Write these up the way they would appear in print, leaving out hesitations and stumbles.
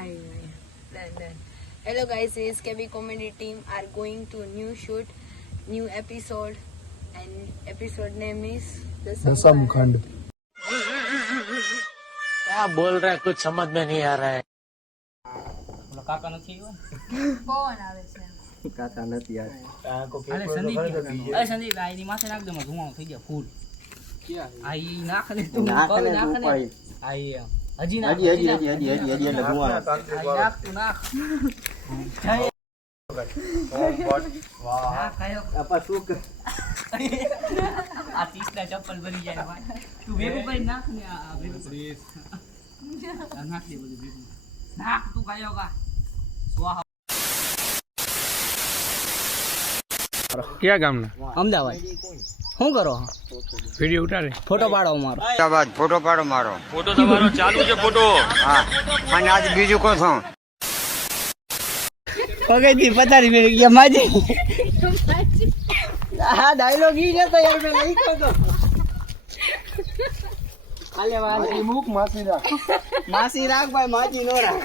Done. Hello guys, this is KB Comedy team are going to new shoot, new episode, and episode name is दसम खंड। क्या बोल रहा है, कुछ समझ में नहीं आ रहा है। કાકા નથી કોણ આવે છે? કાકા નથી યાર। અરે સંદીપ આ એની માથે નાખ દે, માં ધુમાડો થઈ ગયા ફૂલ આ ઈ નાખ ને તું નાખ ને આ ઈ હજી નાખ હજી એટલે ધુમાડો નાખ તું નાખ વાહ કયો આપા શું આ 30 ના ચપ્પલ ભરી જાય ભાઈ તું ભેગું કરી નાખ ને આ ભેગું પ્લીઝ નાખ દે બધું ભેગું નાખ તું કયો કા વાહ क्या गाम અમદાવાદ શું કરો वीडियो उतारे ફોટો પાડો અમારો અમદાવાદ ફોટો પાડો મારો फोटो तुम्हारो चालू છે फोटो। હા અને આજ બીજું કો છો પગેથી પથારી મેળી ગયા માજી આ ડાયલોગ ઈ ને તો યાર મે લખ્યો તો આલે વાલે મુખ માસી રાખ માસી રાખ ભાઈ માજી નો રાખ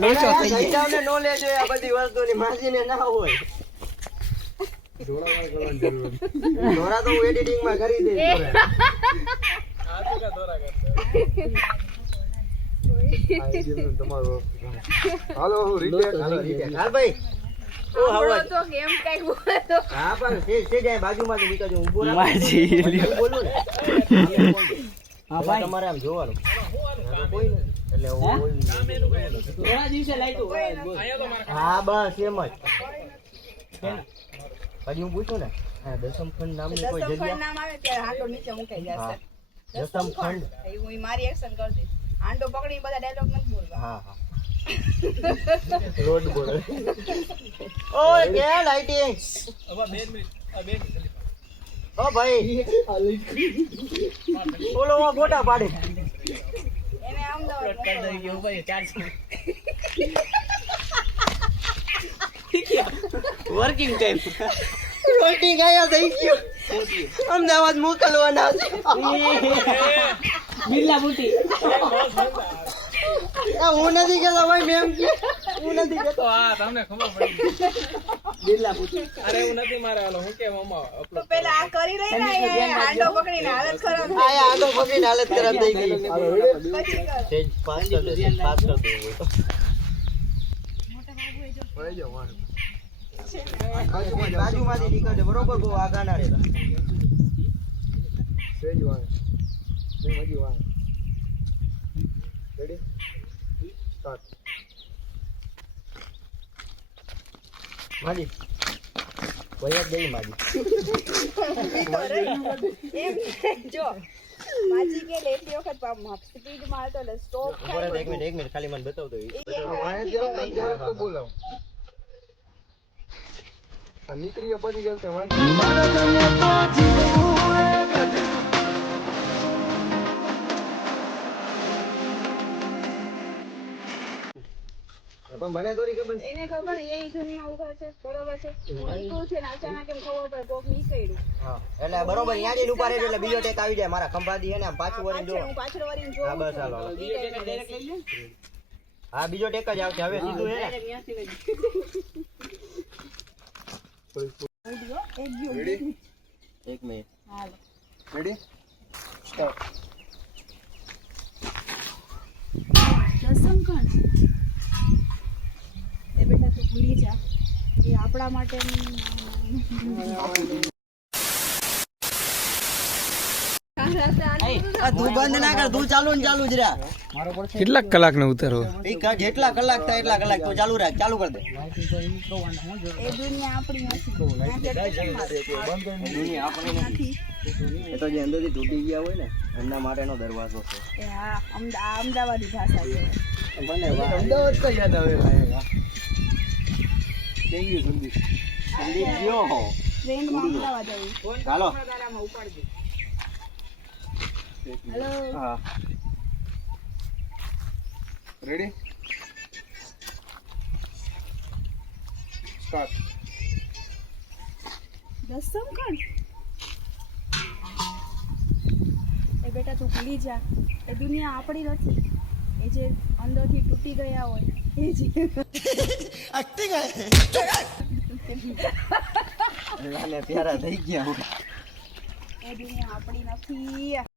લોચો થઈ ગયા ને નો લેજો આ બધી વસ્તુની માજીને ના હોય દોરા તો એડિટિંગ માં કરી દે તમારો હાલો રીટેક હાલ ભાઈ ઓ બોલો તો કેમ કઈક બોલે તો હા પણ છે જાય બાજુમાં તો નીકળજો ઊભો રાખ માજી બોલું ને હા ભાઈ તમારે આમ જોવાનું કોઈ ને એટલે થોડા દિવસે લાઈટો હા બસ એમ જ હજી હું પૂછું ને હા દસમ ખંડ નામની કોઈ જગ્યા નામ આવે ત્યારે હાંડો નીચે મુકાઈ જશે દસમ ખંડ હું મારી એક્શન કરી દઈશ હાંડો પકડી બધા ડાયલોગ નથી બોલવા હા હા રોડ બોલ ઓય કે લાઈટિંગ હવે 2 મિનિટ ઓ ભાઈ બોલો ફોટા પાડે એને અમદાવાદ કરી દઈ ભાઈ 400 વર્કિંગ ટાઈમ રોટી ગયા થઈ ગયો અમદાવાદ મોકલવાના છે બિલ્લા બુટી હું નથી કહેતો ભાઈ મેમ કે હું નથી કહેતો હા તમને ખબર પડી બિલ્લા બુટી અરે હું નથી મારેલો હું કે મમ્મા તો પેલા આ કરી રહી ને એ હાંડો પકડીને હાલત ખરાબ થઈ આ આડો પકડીને હાલત ખરાબ થઈ ગઈ પછી કર સેજ પાસ કર દે પાસ કર દે પડી જાવ વાણ બાજુમાંથી નીકળજે બરોબર બહુ આગા ના રહેતા સેજ વાણ મે મજી વાણ રેડી સ્ટાર્ટ માજી વયા ગઈ માજી એમ જો માજી કે લેતી વખત સ્પીડ માં આવતો એટલે સ્ટોપ ઉપર એક મિનિટ ખાલી મને બતાવતો વાણ જરા તો બોલાવ આ નીકળીએ પછી ગલતે વાણ પણ મને થોડી ખબર એને ખબર એ ઘરમાં ઉભા છે બરોબર છે તું છે ને અચાનક એમ ખબર પડે કોક નીકળ્યું હા એટલે બરોબર અહીંયા જઈને ઉભા રહેજો એટલે બીજો ટેક આવી જાય મારા ખંભાથી હે ને આમ પાછું વળીને જો હું પાછળ વળીને હા જોઉં બસ હાલો હા બીજો ટેક જ આવશે હવે સીધું હે ને રેડી એક મિનિટ હાલો રેડી સ્ટાર્ટ દસમ ખંડ એ બેટા તું ભૂલી જા એ આપણા માટે તું બંધ ના કર તું ચાલુ ને ચાલુ જ રાખ કેટલા કલાક ને ઉતારો જેટલા કલાક થાય એટલા કલાક તું ચાલુ રાખ ચાલુ કર દે એ દુનિયા આપણી નથી દુનિયા આપણી નથી એ તો જે અંદરથી તૂટી ગયા હોય ને એમના માટેનો દરવાજો છે એ હા અમદાવાદી ભાષા છે મને અમદાવાદ તો યાદ આવે થેન્ક યુ સંદીપ સંદીપ ગયો હો ટ્રેનમાં અમદાવાદ આવી ચાલો હેલો હા રેડી સ્ટાર્ટ દસમ ખંડ એ બેટા તું ભૂલી જા એ દુનિયા આપણી નથી એ એ જે અંદરથી તૂટી ગયા હોય એ જ પ્યારા થઈ ગયા એ દુનિયા આપણી નથી